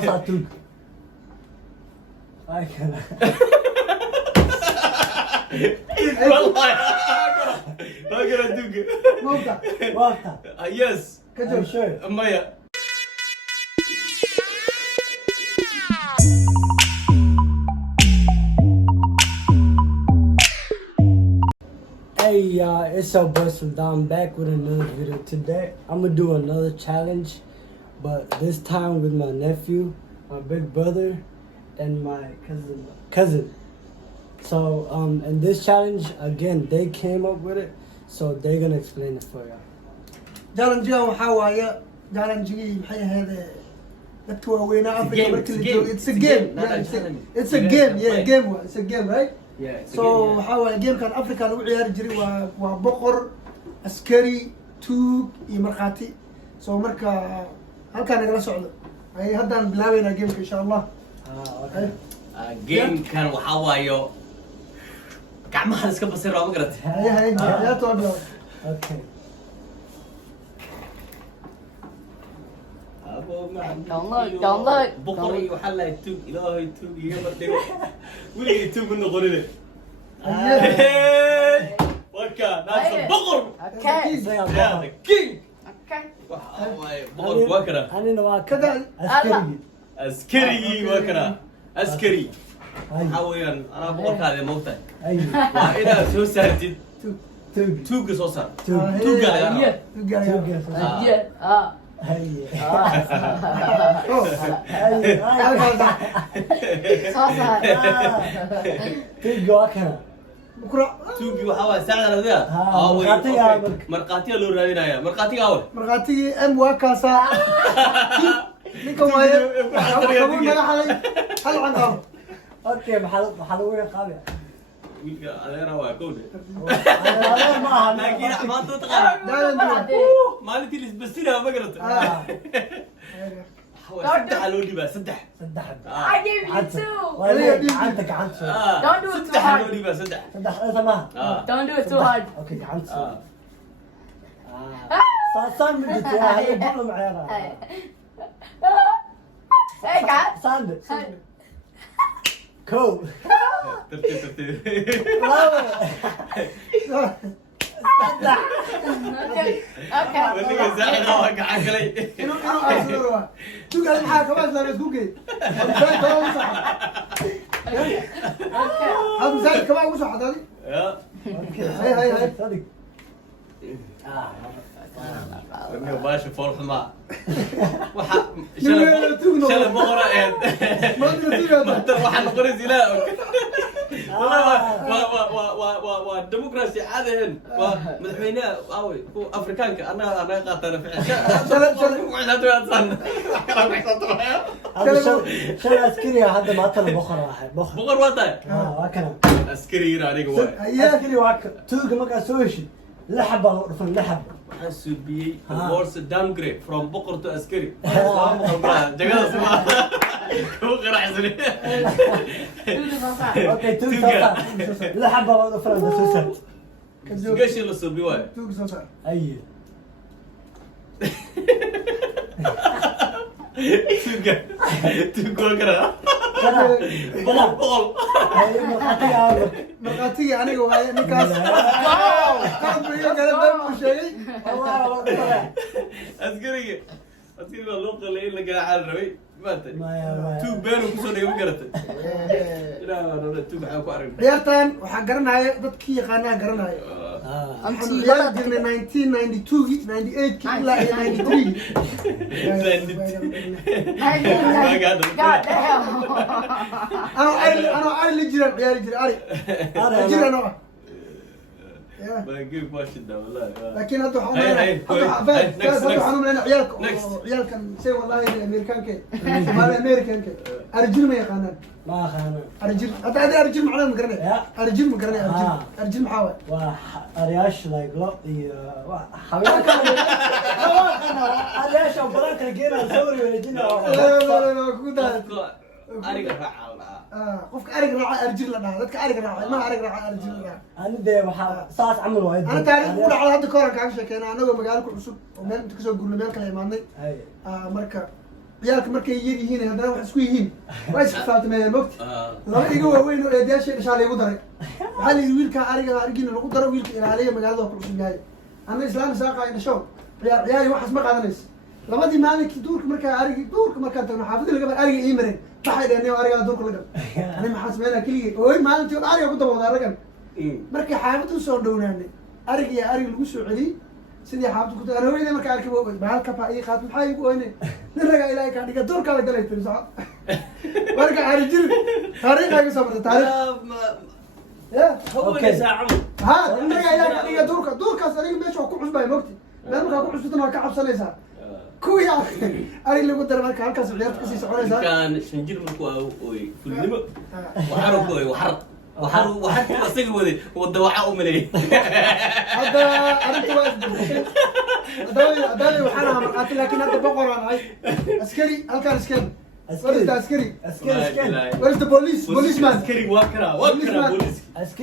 Satuk. I can. والله ما اقدر ادوق. موقع Walter. يس I'm sure. مايا. Hey y'all, it's your boy Sultan back with another video. Today I'm gonna do another challenge, but this time with my nephew, my big brother, and my cousin. So and this challenge again, they came up with it, so they're gonna explain it for y'all. جالنجيا وحوايا جالنجي محي هذا dadka waaweyn Africa markii la joogo it's a game it's a game yeah game it's a game right so waxa waaye gamekan Africa lagu ciyaari jiray waa boqor askari tuug iyo marqaati so marka halkaan nagala socdo ay haddaan bilaabayna gameka insha Allah Okay. game kan waxa waayo gacmaha iska basir waa ma garatay. hay ya to bilaw Okay. Don't look. بقر يوحلا توق إلهي توق يمر ولي توق من قرينه. وكا ناس بقر. Okay. يا كينج. Okay. بقر وكرة. أنا نواك كذا عسكري وكرة. عسكري. أيوة. حاويان أنا بقر هذا موتى. أيوة. وإذا شو سارتي توق توق صوصر. توق توق على توق Yeah. هي توق وكنا بكره توقي وحوا ساعة على ذا. مرقاتي لو رأينا يا مرقاتي أول. marqaatigi am waa kaasa ninka waaye qabuul naga xalay hal canqaab اوكي محل وين قابع هذا أنا واقول. هذا ما لكن ما تطلع. مالتي اللي بسيرها ما قرأت. سدح لولي بقى سدح. صدح I gave you two. عنتك عنت Don't do it too سدح hard. لولي بقى سدح. صدح انت ما Don't do it too hard. اوكي عنت صار من يا هي بقول معايا Hey guys. ساند كول ترتيب. Okay. Okay. ودي زعلان واقع عقلي. inuu aasuro tugal maxaa ka waas la isku geey Okay. hadu zaid kama ugu soo xadadi هاي صدق إنه باش فول حماء. وح تقول شل بقرة إيه. ما ادري تيجي ما تروح واحد بقرة زلاء. والله والديمقراطية هذا هن ومدحونا أوي هو أفريقيا أنا قاتل شل عسكري هذا ما طلع بخرة بخرة بقر وطن وكنا عسكري راني قوي عسكري واك توق ما كان سوي شيء لحب رفن لحب حسوا بي worse downgrade from بقر to عسكري جاكا اسمها بقر عسكري Do this on top. اوكي توق لحب رفن بسوسات قش اللي صار بيواي توق صوصه اي توق وكرا بقول بقل هي مرقاتي marqaatigi aniga waaye ninkaas qalab iyo kala baan sheegay والله عسكري والله قليل اللي قاعد على الربي مات ما توق بينه كسر يوم قرته لا لا توق حاكو عربي ciyaartan waxaa garanaya dadkii yaqaanaa garanaya waxaan ciyaari jirnay 1992 98 ilaa 93 God damn. أنا أري اللي جرى عيالي جرى أري جرى أنا ما يجيب ما شده والله لكن هذا حنا هاي هذا حنا من عيالك عيال كان سوي والله الأمريكان كي ما الأمريكان كي أرجل ما يقانن ما خانا أرجل هذا أرجل معنا مقرنة أرجل مقرنة أرجل محاول وأرياش لايك لا حبيبك أرياش أبراك الجينا سوري ولا جينا لا كودا أريك راح قفك أرجع راح أرجل لنا ذاتك أرجع راح ما أرجع راح أرجل لنا أنا ده وح صاص عمل وايد أنا تعرف أقول على هذا كورة كعشة كنا أنا ومقالك عصب ومن تكسر قلنا مالك يا ماني مركب ciyaalka markay yar yihiin haddana wax isku yihiin waa isxifaaltameeyeen mogti laba iga waaweyn oo eedayaashii dhashaa laygu daray waxaa la yidhi wiilkaa arigiina lagu daro wiilka ilaaliya magaalada waa ku cusub yahay anna islaamna saaqaa dhasho ciyaari waxaas ma qaadanayso labadii maalinkii duurka markaan tagno xaafadii laga ariga ii mareen baxay dheheen arigaa duurka la gal ani maxaan sameynaa keligay ooy maalintii o ariga ku daboodaa raggan markay xaafadda usoo dhownaanay ariga lagu soo celiyey sidii xaafadda ku tagaan haweeney markaa arkay waa oy bahalkapa ii qaat maxaa igu oyne nin ragaa ilaahay kaa dhiga duurkaada galay tiri soco marka ari jiri taariikhaa iga soo martay taariikh ha nin ragaa ilaahay kaa dhiga duurkaas aniga meesha waa ku cusbay mogti meel markaa ku cusbatan waa ka cabsanaysaa kuwii ari lagu dara marka halkaas ciyaarta kasii soconaysaa kan shanjir markuu ooy fulnimo waxaanu ku ooy waxaad asaga waday wada waxa u maleeyay hadda arrinta waa isbedeshay haddaanay waxaan ahaa markhaati laakiin hadda boqoraan ahay askari halkaan askari askari where's the policeman askari waa karaa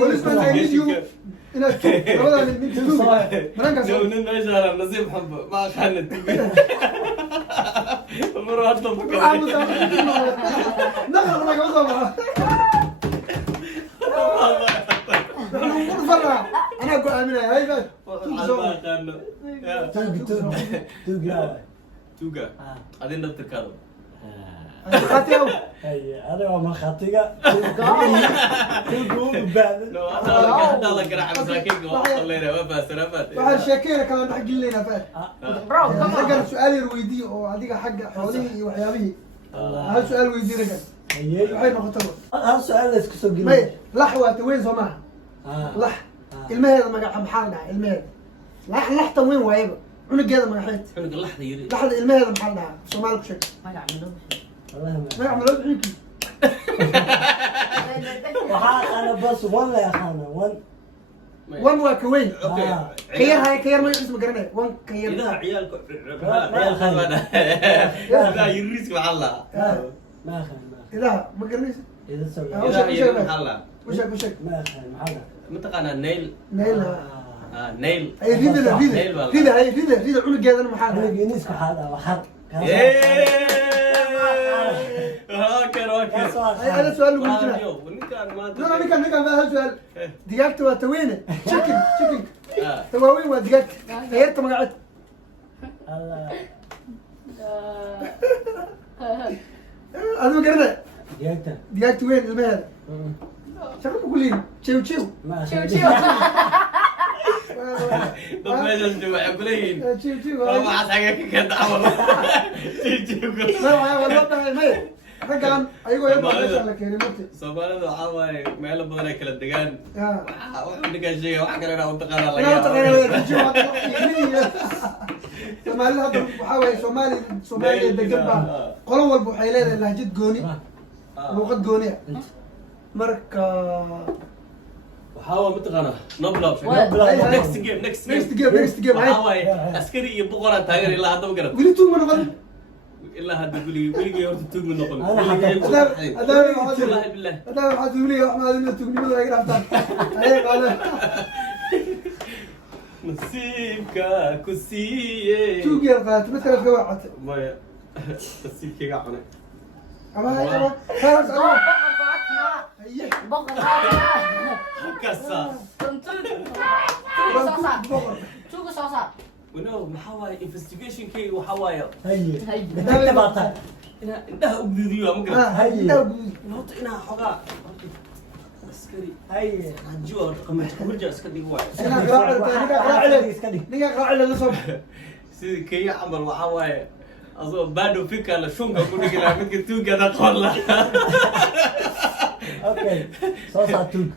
policeman I need you inaad labada mid tuug marankaas nin meeshaan nasiib xamba ma aqaana tuug maro hadda naqal laga soo mara أنا أقول أمينة هاي بس توقع هذه نفط الكلام خاطئ أنا ما خاطئة توقع بعد لو هذا الله قرع مساكين وخلينا ما بس رفت واحد شاكينا كمان حق لنا فات برو رجل سؤال رويدي أو هذيك حق حوالي وحيابي هذا سؤال ويدي رجل waxay noqotay hal su'aal la isku soo gelin may laxwaata weyn soo maaha lax ilmaheeda magaca maxaa la dhahaa ilmaheeda laxta weyn waayaba cunugeeda magaxeed cunuga laxda yiri laxda ilmaheeda maxaa la dhahaa soomaali ku sheeg magaca maloo bixiki waxaa ana bas wan la yaqaana wan waa ka weyn ka yar magaciisa ma garanaya wan ka yar idaha ciyaalka لا يريسك مع الله ما أخذ إذا ما قرنيش إذا سوي إذا مع الله وشك ما أخذ محل متقنا نيل نيل نيل أي ريدة هاي ريدة عنق جاذا محل أنا جينيسك هذا وحط أنا سؤال لو قلت لا أنا كان هذا سؤال ديجاجته وتوينه تشيكن تواوين وديجاجت غيرت ما قعدت هذا ما قرنا ديجاجت وين المهد شغل بقولين تشيو ما شو أخذ شو طب ماذا الجماعة يقولين تشيو ما عاد حاجة كده عمل تشيو ما والله ما رجعان أيوة يبغى على كلمته Soomaalida waxaa waaye meelo badan ay kala degaan waxa dhiga sheega wax kale oo taqaana لا تغير Soomaali hadda waxaa waaye Soomaaliya degan baa qolo walba waxay leedahay lahjad gooni luqad gooni ah marka waxaa waa mataqaana nobla next game waxaa waaye askari iyo boqoraan taageer ilaa hadda ma garan wili tuug ma noqon ilaa hadda weligii horta tuug ma noqon هذا wallahi billah waxaad wili wax maadina tuugnimada ay rabtaan ayay qaadan nasiibka ku siiyey tuug yar qaat mesela ka wacata maya nasiibkayga cunay ama خلاص انا بقرة kasa شو صوصة wano maxaa waaye investigationkayga waxaa waaye هي بدك تبعتها inaa indhaha u gudiyo ma garan horta inaa xogaa askari هي rajo qamarja iska dhig waaye ninka qaraacil la soo sidii kenya camal waxaa waaye asoo bado fika la shunka ku dhigi lahaa midka tuugada qoon lahaa اوكي صوص عتوك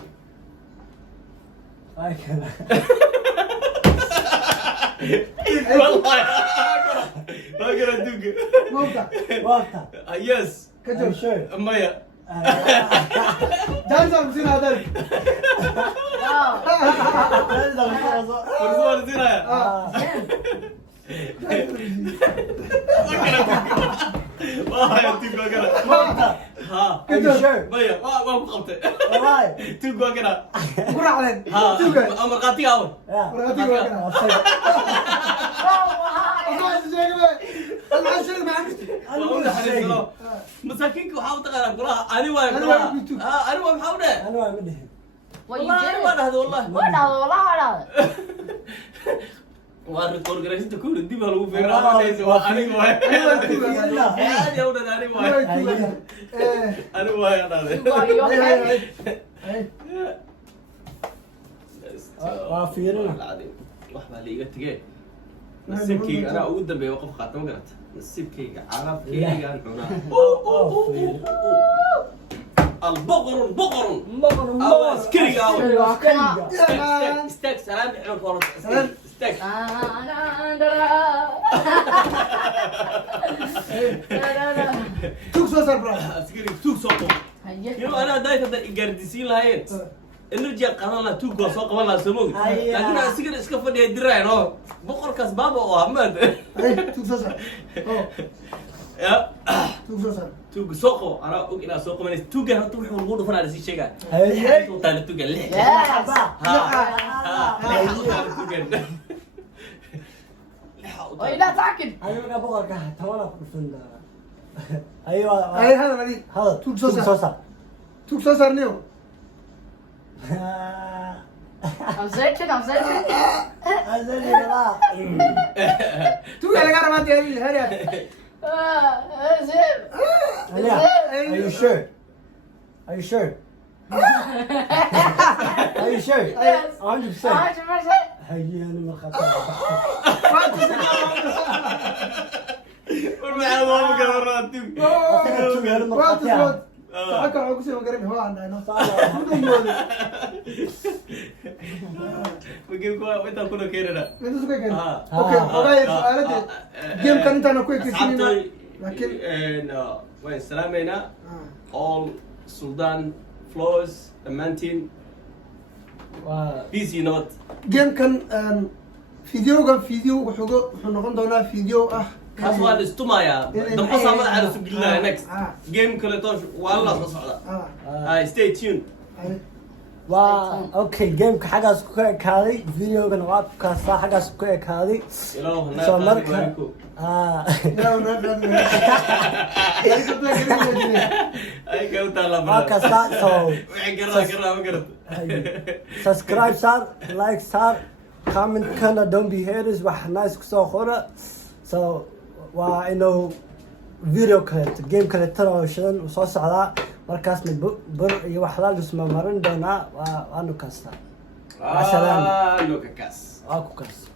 هاي كذا والله ما قدر ادوق موقع وقتها يس كجو مايا جالس بزين هذا ورزوان زينايا والله يا توق وقرا ها مايا ما قمت توق وقرا قول عليه ها امر قاتي اول مراتي وكذا انا عايز شغل مع نفسي والله حريص مساكينك وحاول تقرا كلها انا واقف انا واقف حاوله أنا ما بدي. والله انا ما هذا والله وين هذا والله وين هذا وارد كورجريس انت كل دي بالو في انا يا ولد انا واي waa fiirina. wax baa liiga tagay nasiibkayga anaa ugu dambeeya qof qaata ma garata nasiibkayga carabkayga aan cunaa البقر بقر أو عسكري أو استاك سلام عليكم والله استاك توك صوصر برا عسكري توك سوق يو أنا دايت هذا إجاردسين لهين إنه جاء قناة لا توك وسوق ولا سموك لكن عسكري إسكافر يدري إنه بقر كسباب وأحمد توك صوصر يا توك صوصر توق سوقه أنا أقول إن سوقه من توق أنا تروح والغول فنا على شيء كذا توتال توق اللي لا تاكل أنا ما أبغى كه تمام في أيوة أي هذا مدي هذا توك صوصر صوصر توك صوصر نيو زيتون أزلي لا توك على كارما تيجي هريا زين Are you sure? Are you sure? Are you sure? Yes. 100%. هيا أنا ما خطر. والله ما بقدر راتب وقت صوت تحكم على كل قريب هو عندنا بقول وانت كنا كيرنا من تسوي كده اوكي اوكي سؤالتي جيم كان انت انا كويس لكن وين سلامينا all سودان فلوز امانتين بيسي نوت جيم كان فيديو وحقوق نقول دونا فيديو خاصة الاستماع دم حصل ما على سوق الله next جيم كلتوش والله صعدة هاي stay tuned اوكي جيم حاجة سكويك هذه فيديو كان واقف كاسة حاجة سكويك هذه سو مركب اي كنت على ما كاسة سو قرا سبسكرايب صار لايك صار كومنت كنا don't be haters وحناس كسو خورة سو وإنه فيديو كانت جيم كانت ترى وشلون وصوص على مركزنا بر يوحلا اسمه مرن دونا وانو كاستا. السلام. لوكا كاس. اكو كاس.